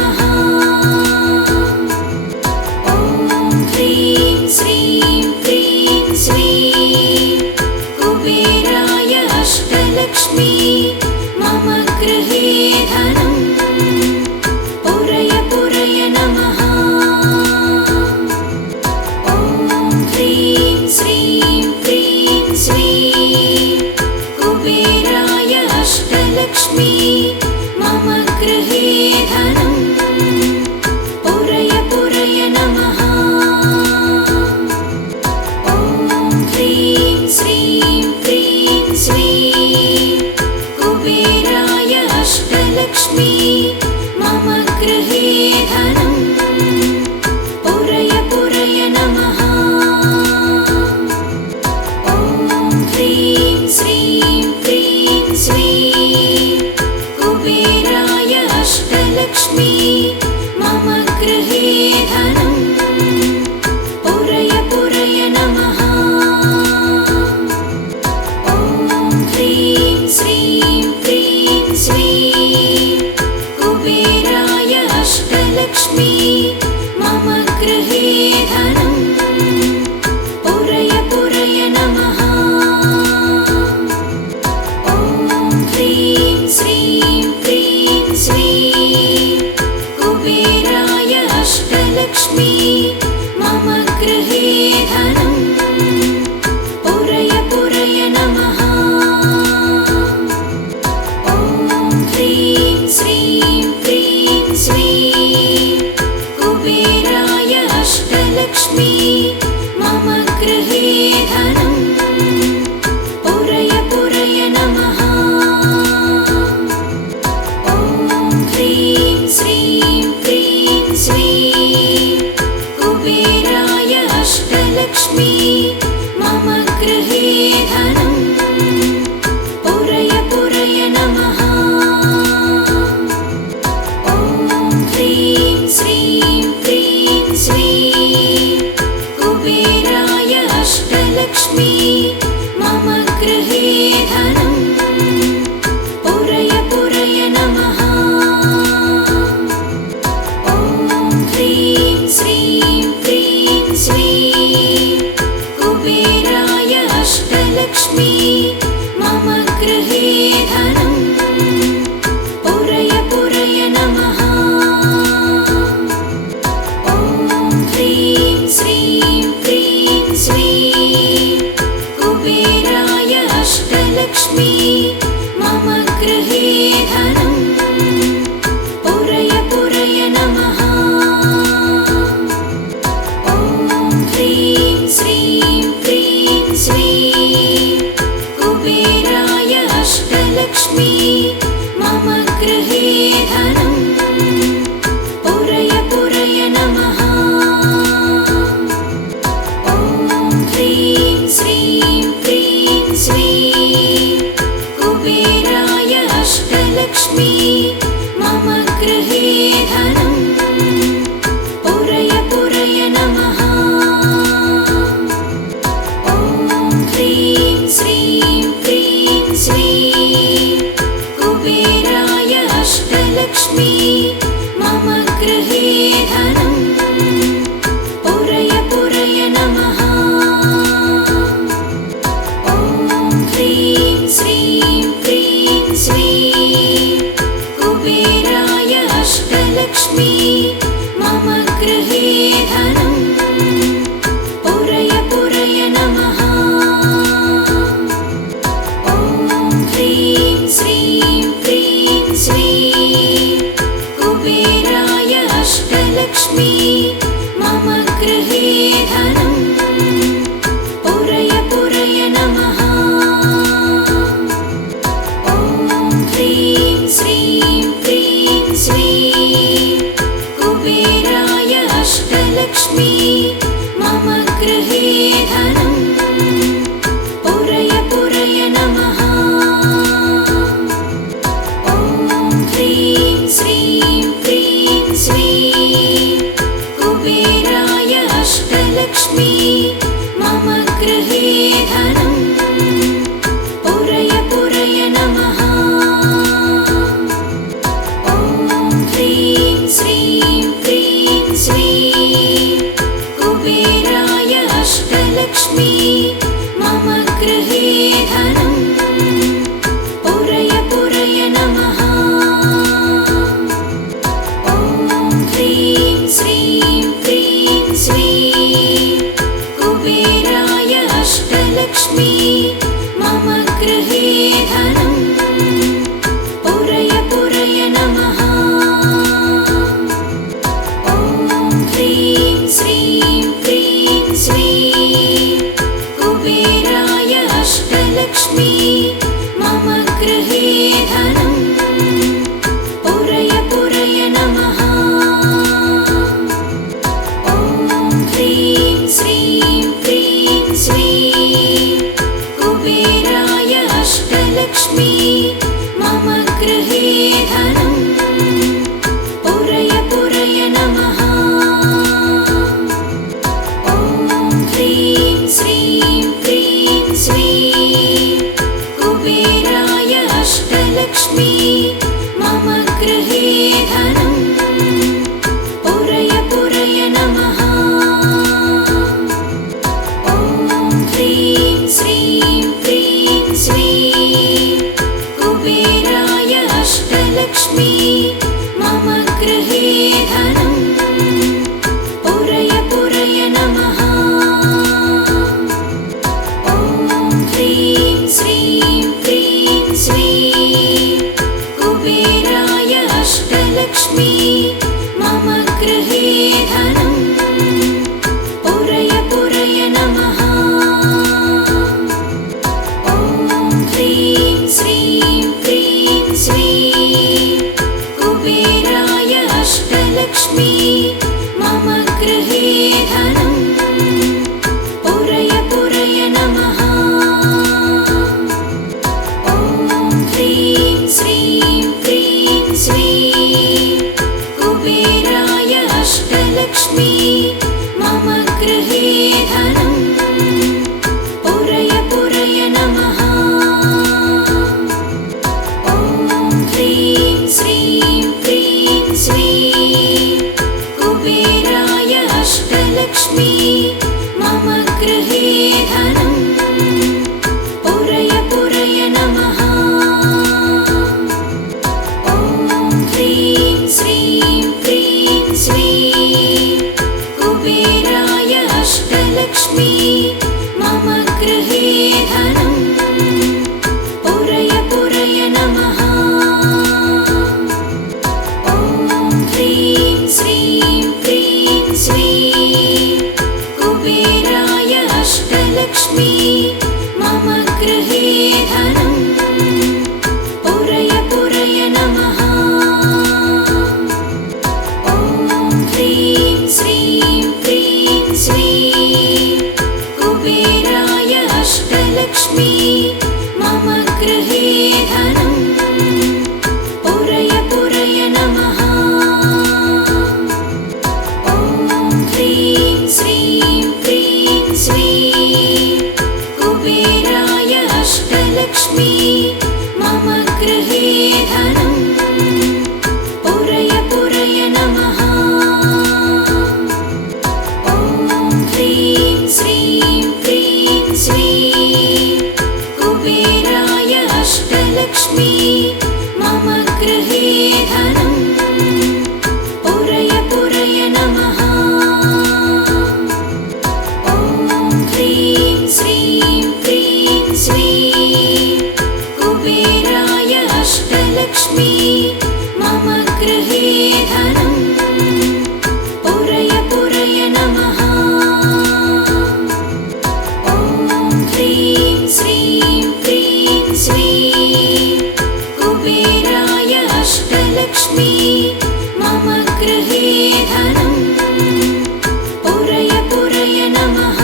नमः। ॐ ह्रीं श्रीं क्रीं श्रीं कुबेराय अष्टलक्ष्मी मम गृहे धनं पुरय पुरय नमः। ॐ ह्रीं श्रीं क्रीं श्रीं कुबेराय अष्टलक्ष्मी मम गृहे धनं पुरय पुरय नमः। ॐ ह्रीं श्रीं क्रीं श्रीं कुबेराय अष्टलक्ष्मी मम गृहे धनं पुरय पुरय नमः। ॐ ह्रीं श्रीं क्रीं श्रीं कुबेराय अष्टलक्ष्मी मम गृहे धनं पुरय पुरय नमः। ॐ ह्रीं श्रीं क्रीं श्रीं कुबेराय अष्टलक्ष्मी मम गृहे धनं पुरय पुरय नमः। ॐ ह्रीं श्रीं क्रीं श्रीं कुबेराय अष्टलक्ष्मी मम गृहे धनं पुरय पुरय नमः। ॐ ह्रीं श्रीं क्रीं श्रीं कुबेराय अष्टलक्ष्मी मम गृहे धनं पुरय पुरय नमः। ॐ ह्रीं श्रीं क्रीं श्रीं कुबेराय अष्टलक्ष्मी मम गृहे धनं पुरय पुरय नमः। ॐ ह्रीं श्रीं क्रीं श्रीं कुबेराय अष्टलक्ष्मी मम गृहे धनं पुरय पुरय नमः। ॐ ह्रीं श्रीं क्रीं श्रीं कुबेराय अष्टलक्ष्मी मम गृहे धनं पुरय पुरय नमः। ॐ ह्रीं श्रीं क्रीं श्रीं कुबेराय अष्टलक्ष्मी मम गृहे धनं पुरय पुरय नमः। ॐ ह्रीं श्रीं क्रीं श्रीं कुबेराय अष्टलक्ष्मी मम गृहे धनं पुरय पुरय नमः। ॐ ह्रीं श्रीं क्रीं श्रीं कुबेराय अष्टलक्ष्मी मम गृहे धनं पुरय पुरय नमः। ॐ ह्रीं श्रीं क्रीं श्रीं कुबेराय अष्टलक्ष्मी मम गृहे धनं पुरय पुरय नमः। ॐ ह्रीं श्रीं क्रीं श्रीं कुबेराय अष्टलक्ष्मी मम गृहे धनं पुरय पुरय नमः। ॐ ह्रीं श्रीं क्रीं श्रीं कुबेराय अष्टलक्ष्मी मम गृहे धनं पुरय पुरय नमः। ॐ ह्रीं श्रीं क्रीं श्रीं कुबेराय अष्टलक्ष्मी मम गृहे धनं पुरय पुरय नमः। ॐ ह्रीं श्रीं क्रीं श्रीं कुबेराय अष्टलक्ष्मी मम गृहे धनं पुरय पुरय नमः। ॐ ह्रीं श्रीं अष्टलक्ष्मी मम गृहे धनं पुरय पुरय नमः। ॐ ह्रीं श्रीं क्रीं श्रीं कुबेराय अष्टलक्ष्मी मम गृहे धनं पुरय पुरय नमः। ॐ ह्रीं श्रीं क्रीं श्रीं कुबेराय अष्टलक्ष्मी मम गृहे धनं पुरय पुरय नमः। ॐ ह्रीं श्रीं क्रीं श्रीं कुबेराय अष्टलक्ष्मी मम गृहे धनं पुरय पुरय नमः। ॐ ह्रीं श्रीं क्रीं श्रीं कुबेराय अष्टलक्ष्मी मम गृहे धनं पुरय पुरय नमः। ॐ ह्रीं श्रीं क्रीं श्रीं कुबेराय अष्टलक्ष्मी मम गृहे धनं पुरय पुरय नमः। ॐ ह्रीं श्रीं क्रीं श्रीं कुबेराय अष्टलक्ष्मी मम गृहे धनं पुरय पुरय नमः। ॐ ह्रीं श्रीं क्रीं श्रीं कुबेराय अष्टलक्ष्मी मम गृहे धनं पुरय पुरय नमः। ॐ ह्रीं श्रीं क्रीं श्रीं कुबेराय अष्टलक्ष्मी मम गृहे धनं पुरय पुरय नमः। ॐ ह्रीं श्रीं क्रीं श्रीं कुबेराय अष्टलक्ष्मी मम गृहे धनं पुरय पुरय नमः। ॐ ह्रीं श्रीं क्रीं श्रीं कुबेराय अष्टलक्ष्मी मम गृहे धनं पुरय पुरय नमः। ॐ ह्रीं श्रीं क्रीं श्रीं कुबेराय अष्टलक्ष्मी मम गृहे धनं पुरय पुरय नमः। ॐ ह्रीं श्रीं क्रीं श्रीं कुबेराय अष्टलक्ष्मी मम गृहे धनं पुरय पुरय नमः। ॐ ह्रीं श्रीं क्रीं श्रीं कुबेराय अष्टलक्ष्मी मम गृहे धनं पुरय पुरय नमः। ॐ ह्रीं श्रीं क्रीं श्रीं कुबेराय अष्टलक्ष्मी मम गृहे धनं पुरय पुरय नमः। ॐ ह्रीं श्रीं क्रीं श्रीं कुबेराय अष्टलक्ष्मी मम गृहे धनं पुरय पुरय नमः।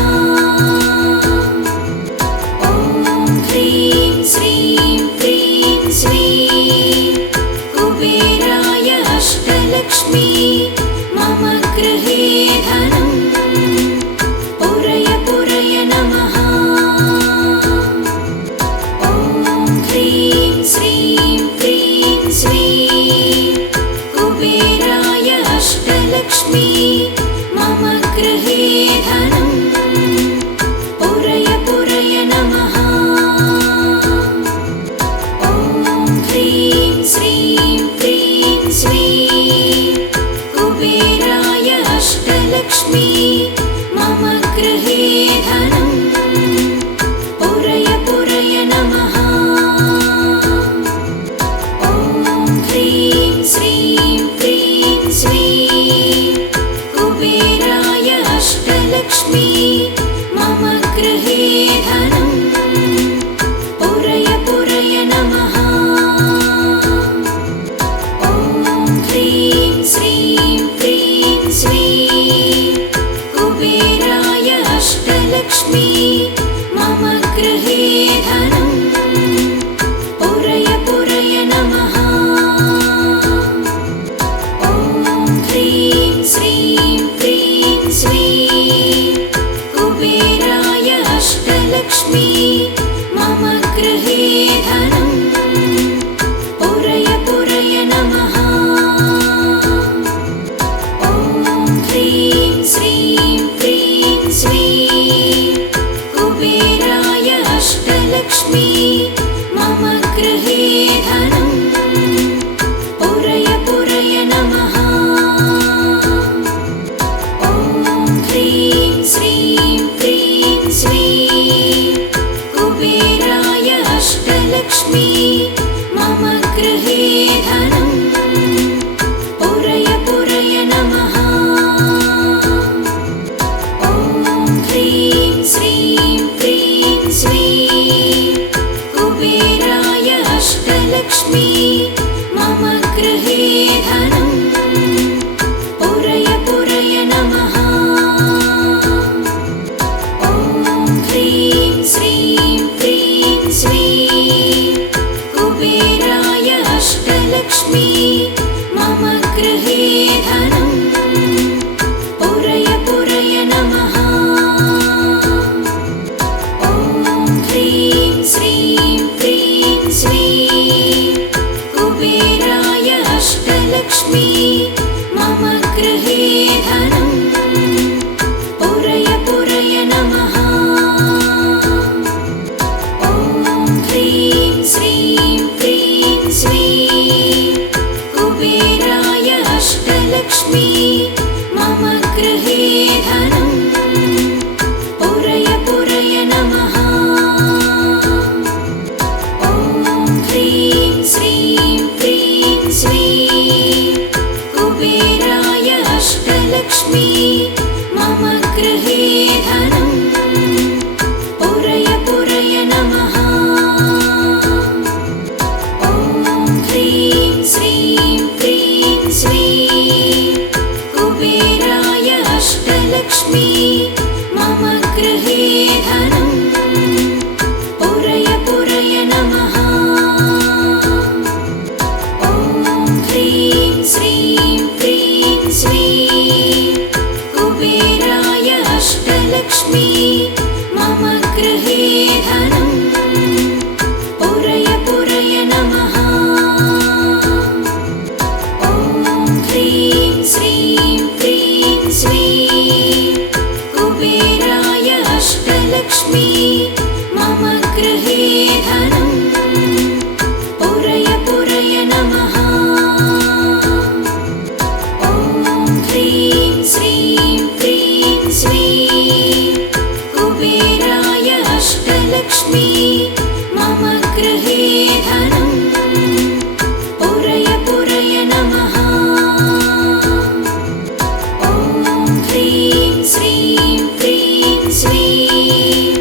ॐ ह्रीं श्रीं क्रीं श्रीं कुबेराय अष्टलक्ष्मी मम गृहे धनं पुरय पुरय नमः। ॐ ह्रीं श्रीं क्रीं श्रीं कुबेराय अष्टलक्ष्मी मम गृहे धनं पुरय पुरय नमः। ॐ ह्रीं श्रीं क्रीं श्रीं कुबेराय अष्टलक्ष्मी मम गृहे धनं पुरय अष्टलक्ष्मी मम गृहे धनं पुरय पुरय नमः। ॐ ह्रीं श्रीं क्रीं श्रीं कुबेराय अष्टलक्ष्मी मम गृहे धनं पुरय पुरय नमः। ॐ ह्रीं श्रीं क्रीं श्रीं कुबेराय अष्टलक्ष्मी मम गृहे धनं पुरय पुरय नमः। ॐ ह्रीं श्रीं क्रीं श्रीं कुबेराय अष्टलक्ष्मी मम गृहे धनं पुरय पुरय नमः। ॐ ह्रीं श्रीं क्रीं श्रीं कुबेराय अष्टलक्ष्मी मम गृहे धनं पुरय पुरय नमः। ॐ ह्रीं श्रीं क्रीं श्रीं कुबेराय अष्टलक्ष्मी मम गृहे धनं पुरय पुरय नमः। ॐ ह्रीं श्रीं क्रीं श्रीं कुबेराय अष्टलक्ष्मी मम गृहे धनं पुरय पुरय नमः। ॐ ह्रीं श्रीं क्रीं श्रीं कुबेराय अष्टलक्ष्मी मम गृहे धनं पुरय पुरय नमः। ॐ ह्रीं श्रीं क्रीं श्रीं कुबेराय अष्टलक्ष्मी मम गृहे धनं पुरय पुरय नमः। ॐ ह्रीं श्रीं क्रीं श्रीं कुबेराय अष्टलक्ष्मी मम गृहे धनं पुरय पुरय नमः। ॐ ह्रीं श्रीं क्रीं श्रीं कुबेराय अष्टलक्ष्मी मम गृहे धनं पुरय पुरय नमः। ॐ ह्रीं श्रीं क्रीं श्रीं कुबेराय अष्टलक्ष्मी मम गृहे धनं पुरय पुरय नमः। ॐ ह्रीं श्रीं क्रीं श्रीं कुबेराय अष्टलक्ष्मी मम गृहे धनं पुरय पुरय नमः। ॐ ह्रीं श्रीं क्रीं श्रीं कुबेराय अष्टलक्ष्मी मम गृहे धनं पुरय पुरय नमः। ॐ ह्रीं श्रीं क्रीं श्रीं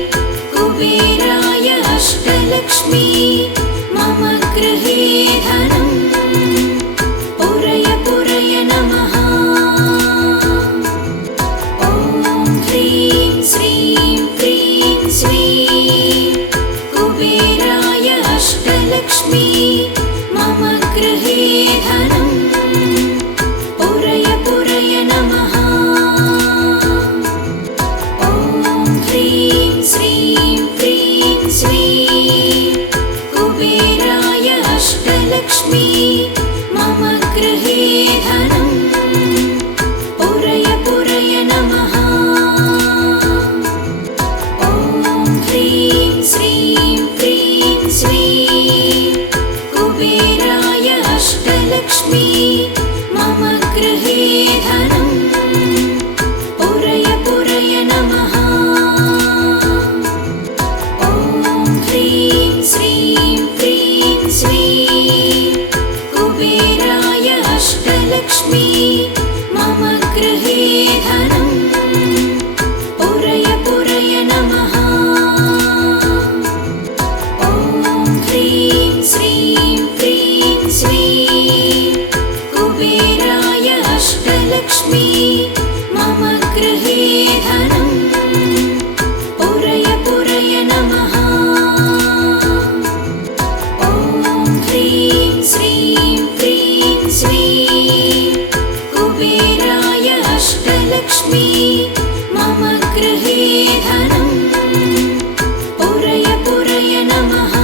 अष्टलक्ष्मी मम गृहे धनं पुरय पुरय नमः। ॐ ह्रीं श्रीं क्रीं श्रीं कुबेराय अष्टलक्ष्मी मम गृहे धनं पुरय पुरय नमः।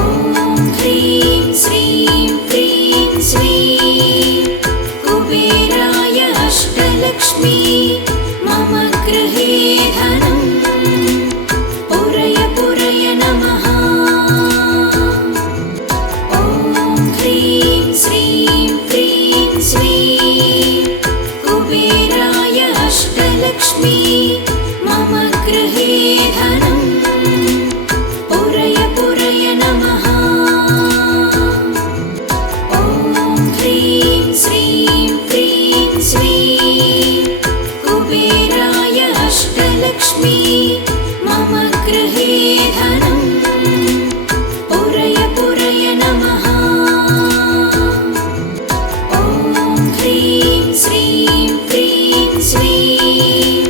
ॐ ह्रीं श्रीं क्रीं श्रीं कुबेराय अष्टलक्ष्मी मम गृहे धनं पुरय पुरय नमः। ॐ ह्रीं श्रीं क्रीं श्रीं कुबेराय अष्टलक्ष्मी मम गृहे धनं पुरय पुरय नमः। ॐ ह्रीं श्रीं क्रीं श्रीं कुबेराय अष्टलक्ष्मी मम गृहे धनं पुरय पुरय नमः। ॐ ह्रीं श्रीं क्रीं श्रीं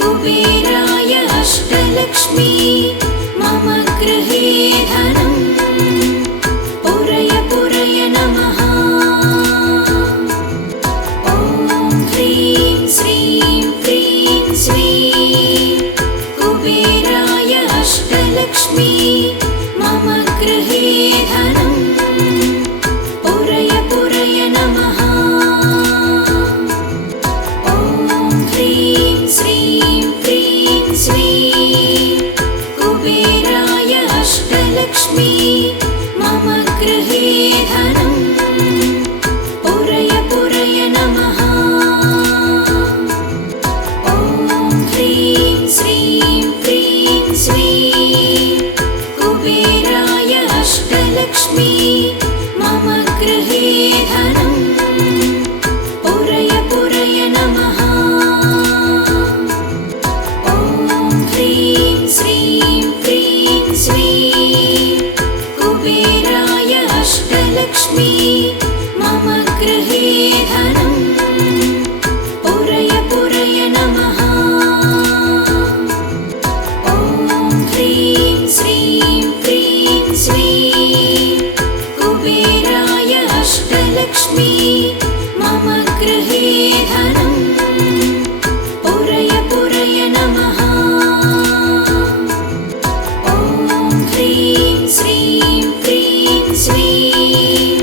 कुबेराय अष्टलक्ष्मी मम गृहे धनं पुरय पुरय नमः। ॐ ह्रीं श्रीं क्रीं श्रीं कुबेराय अष्टलक्ष्मी मम गृहे धनं पुरय पुरय नमः। ॐ ह्रीं श्रीं क्रीं श्रीं कुबेराय अष्टलक्ष्मी मम गृहे धनं पुरय पुरय नमः। ॐ ह्रीं श्रीं क्रीं श्रीं कुबेराय अष्टलक्ष्मी मम गृहे धनं पुरय पुरय नमः। ॐ ह्रीं श्रीं क्रीं श्रीं कुबेराय अष्टलक्ष्मी मम गृहे धनं पुरय पुरय नमः। ॐ ह्रीं श्रीं क्रीं श्रीं कुबेराय अष्टलक्ष्मी मम गृहे धनं पुरय पुरय नमः। ॐ ह्रीं श्रीं क्रीं श्रीं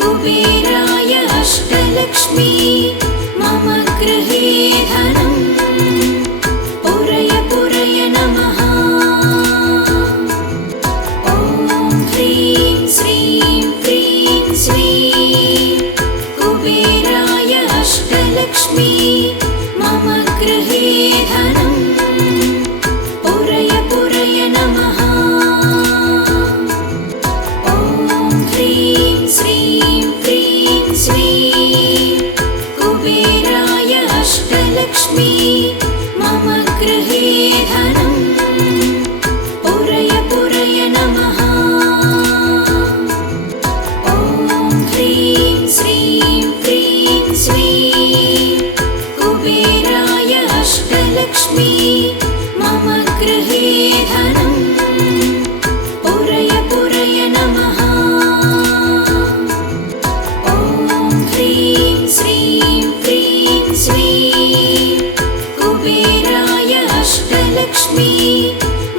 कुबेराय अष्टलक्ष्मी मम गृहे धनं पुरय पुरय नमः। ॐ ह्रीं श्रीं क्रीं श्रीं कुबेराय अष्टलक्ष्मी मम गृहे धनं पुरय पुरय नमः। ॐ ह्रीं श्रीं क्रीं श्रीं कुबेराय अष्टलक्ष्मी मम गृहे धनं पुरय पुरय नमः। ॐ ह्रीं श्रीं क्रीं श्रीं कुबेराय अष्टलक्ष्मी मम गृहे धनं पुरय पुरय नमः। ॐ ह्रीं श्रीं क्रीं श्रीं कुबेराय अष्टलक्ष्मी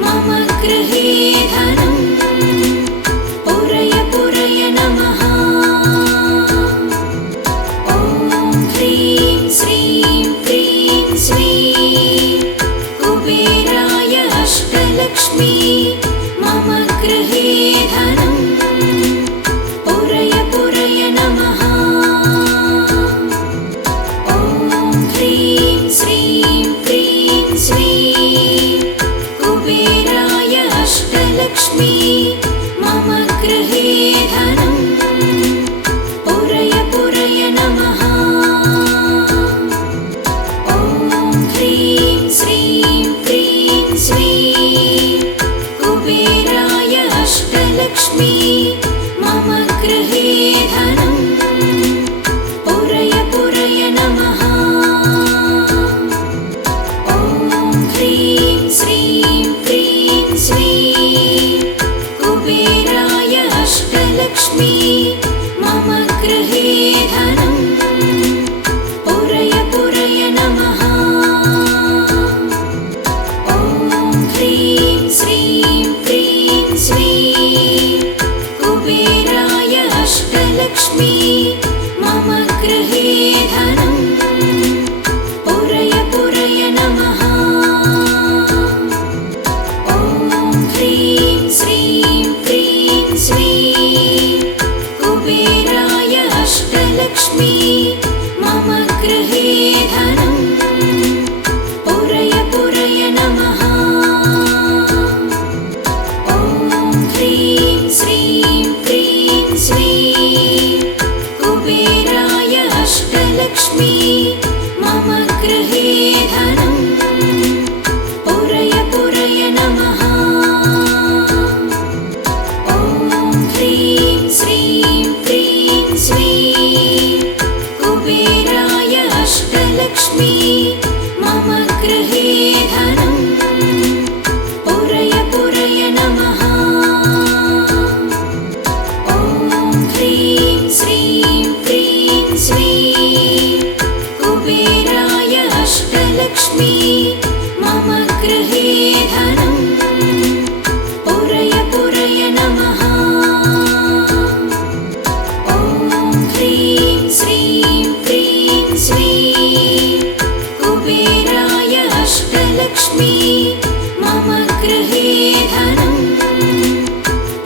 मम गृहे धनं पुरय पुरय नमः। ॐ ह्रीं श्रीं क्रीं श्रीं कुबेराय अष्टलक्ष्मी मम गृहे धनं पुरय पुरय नमः। ॐ ह्रीं श्रीं क्रीं श्रीं गृहे धनं पुरय पुरय नमः ॐ ह्रीं श्रीं क्रीं श्रीं कुबेराय अष्टलक्ष्मी मम गृहे धनं पुरय पुरय नमः ॐ ह्रीं श्रीं क्रीं श्रीं कुबेराय अष्टलक्ष्मी मम गृहे धनं पुरय पुरय नमः ॐ ह्रीं श्रीं क्रीं श्रीं कुबेराय अष्टलक्ष्मी मम गृहे धनं पुरय पुरय नमः ॐ ह्रीं श्रीं क्रीं श्रीं कुबेराय अष्टलक्ष्मी मम गृहे धनं पुरय पुरय नमः ॐ ह्रीं श्रीं क्रीं श्रीं कुबेराय अष्टलक्ष्मी मम गृहे धनं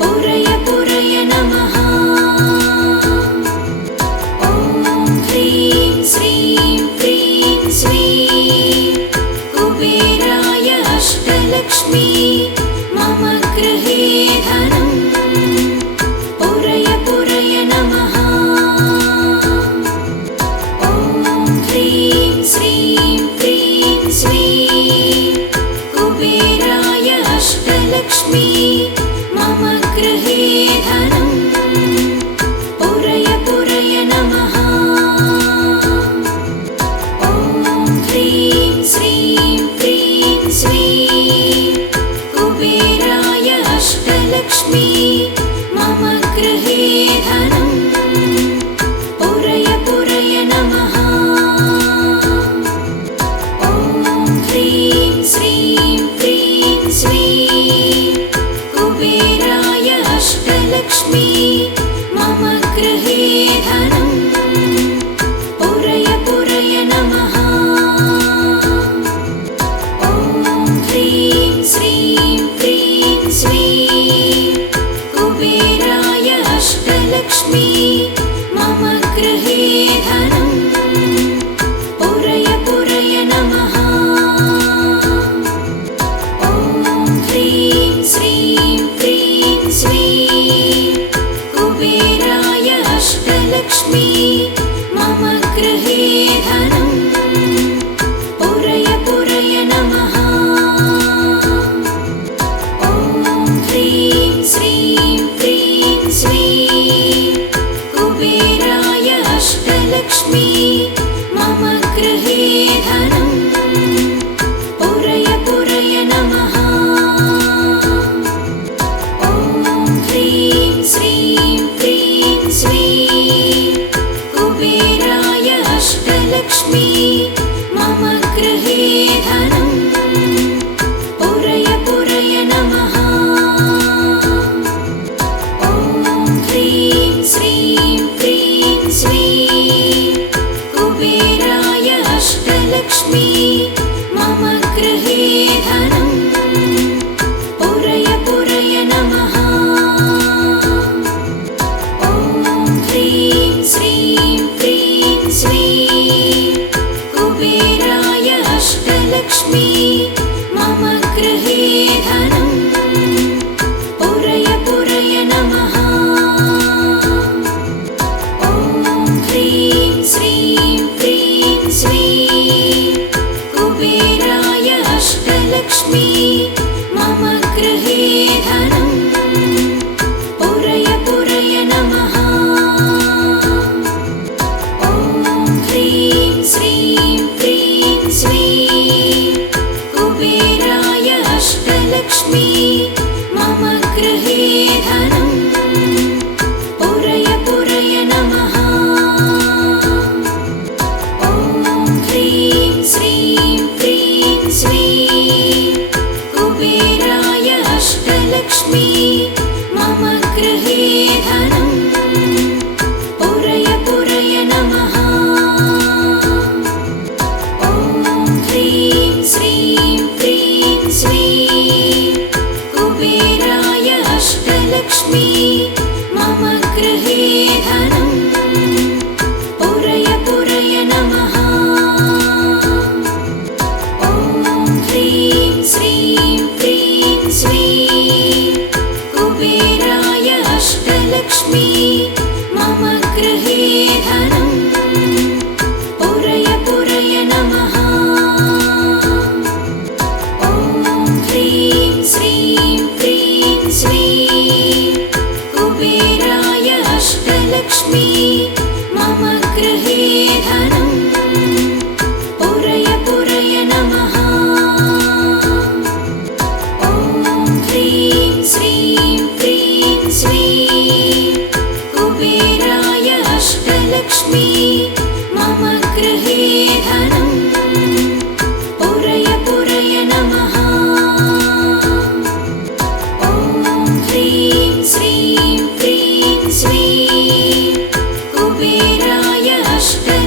पुरय पुरय नमः ॐ ह्रीं श्रीं क्रीं श्रीं कुबेराय अष्टलक्ष्मी मम गृहे धनं पुरय पुरय नमः ॐ ह्रीं श्रीं क्रीं श्रीं कुबेराय अष्टलक्ष्मी मम गृहे धनं पुरय पुरय नमः ॐ ह्रीं श्रीं क्रीं श्रीं कुबेराय अष्टलक्ष्मी मम गृहे धनं पुरय पुरय नमः ॐ ह्रीं श्रीं क्रीं श्रीं कुबेराय अष्टलक्ष्मी मम गृहे धनं पुरय पुरय नमः ॐ ह्रीं श्रीं क्रीं श्रीं कुबेराय अष्टलक्ष्मी मम गृहे धनं पुरय पुरय नमः ॐ ह्रीं श्रीं क्रीं श्रीं कुबेराय अष्टलक्ष्मी मम गृहे धनं पुरय पुरय नमः ॐ ह्रीं श्रीं क्रीं श्रीं कुबेराय अष्टलक्ष्मी मम गृहे धनं पुरय पुरय नमः ॐ ह्रीं श्रीं क्रीं श्रीं कुबेराय अष्टलक्ष्मी मम गृहे धनं पुरय पुरय नमः ॐ ह्रीं श्रीं क्रीं श्रीं कुबेराय अष्टलक्ष्मी मम गृहे धनं पुरय पुरय नमः ॐ ह्रीं श्रीं क्रीं श्रीं कुबेराय अष्टलक्ष्मी मम गृहे धनं पुरय पुरय नमः ॐ ह्रीं श्रीं क्रीं श्रीं कुबेराय अष्टलक्ष्मी मम गृहे धनं पुरय पुरय नमः ॐ ह्रीं श्रीं क्रीं श्रीं कुबेराय अष्टलक्ष्मी मम गृहे धनं पुरय पुरय नमः ॐ ह्रीं श्रीं क्रीं श्रीं कुबेराय अष्टलक्ष्मी मम गृहे धनं पुरय पुरय नमः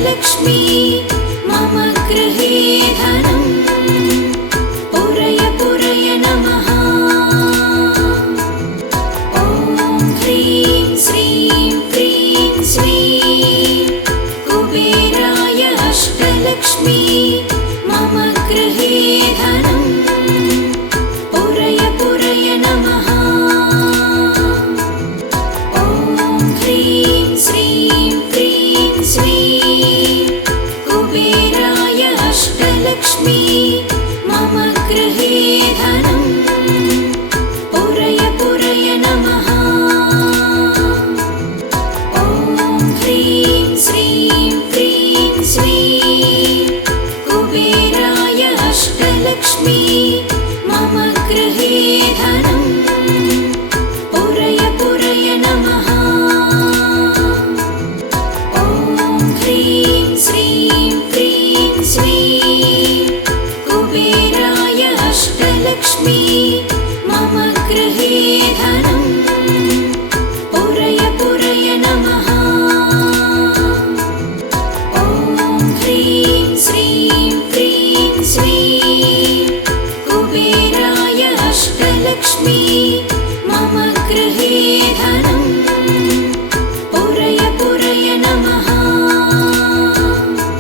अष्टलक्ष्मी मम गृहे धनं पुरय पुरय नमः ॐ ह्रीं श्रीं क्रीं श्रीं कुबेराय अष्टलक्ष्मी मम गृहे धनं पुरय पुरय नमः ॐ ह्रीं श्रीं क्रीं श्रीं कुबेराय अष्टलक्ष्मी मम गृहे धनं पुरय पुरय नमः ॐ ह्रीं श्रीं क्रीं श्रीं कुबेराय अष्टलक्ष्मी मम गृहे धनं पुरय पुरय नमः ॐ ह्रीं श्रीं क्रीं श्रीं कुबेराय अष्टलक्ष्मी मम गृहे धनं पुरय पुरय नमः ॐ ह्रीं श्रीं क्रीं श्रीं कुबेराय अष्टलक्ष्मी मम गृहे धनं